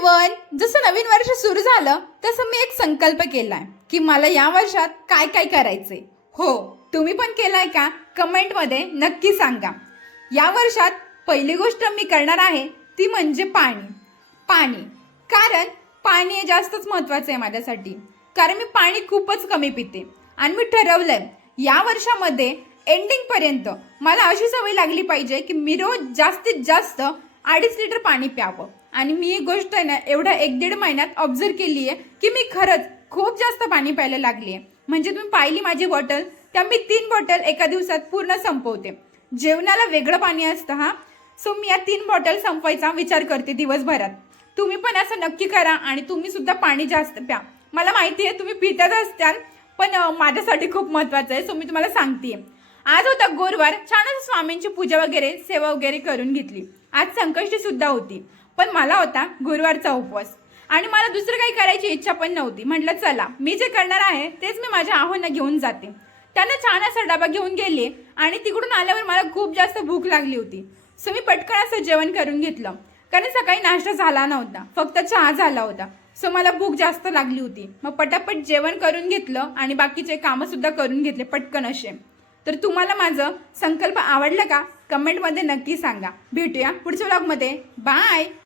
Everyone, जसं नवीन वर्ष सुरू झालं तसं मी एक संकल्प केलाय की मला या वर्षात काय काय करायचंय. हो, तुम्ही पण केलाय का? कमेंट मध्ये नक्की सांगा. या वर्षात पहिली गोष्ट मी करणार आहे ती म्हणजे पाणी. कारण पाणी हे जास्तच महत्त्वाचं आहे माझ्यासाठी. कारण मी पाणी खूपच कमी पिते आणि मी ठरवलंय या वर्षामध्ये एंडिंग पर्यंत मला अशी सवय लागली पाहिजे की मी रोज जास्तीत जास्त 2.5 लिटर पाणी प्यावं. आणि मी ही गोष्ट आहे ना एवढ्या 1-1.5 महिन्यात ऑब्झर्व केली आहे की मी खरंच खूप जास्त पाणी प्यायला लागली आहे. म्हणजे तुम्ही पाहिली माझी बॉटल, त्या मी 3 बॉटल एका दिवसात पूर्ण संपवते. जेवणाला वेगळं पाणी असतं हा. सो मी या 3 बॉटल संपवायचा विचार करते दिवसभरात. तुम्ही पण असं नक्की करा आणि तुम्ही सुद्धा पाणी जास्त प्या. मला माहिती आहे तुम्ही पितच असताल, पण माझ्यासाठी खूप महत्त्वाचं आहे. सो मी तुम्हाला सांगते. आज होता गुरुवार, छानच स्वामींची पूजा वगैरे सेवा वगैरे करून घेतली. आज संकष्टी सुद्धा होती, पण मला होता गुरुवारचा उपवास आणि मला दुसरं काही करायची इच्छा पण नव्हती. म्हटलं चला मी जे करणार आहे तेच मी माझ्या आहोंना घेऊन जाते. त्यांना छान असा डबा घेऊन गेले आणि तिकडून आल्यावर मला खूप जास्त भूक लागली होती. सो मी पटकन असं जेवण करून घेतलं. कारण सकाळी नाश्ता झाला नव्हता, फक्त चहा झाला होता. सो मला भूक जास्त लागली होती. मग पटापट जेवण करून घेतलं आणि बाकीचे कामं सुद्धा करून घेतले पटकन असे. तर तुम्हाला माझं संकल्प आवडलं का? कमेंटमध्ये नक्की सांगा. भेटूया पुढच्या व्लॉगमध्ये. बाय.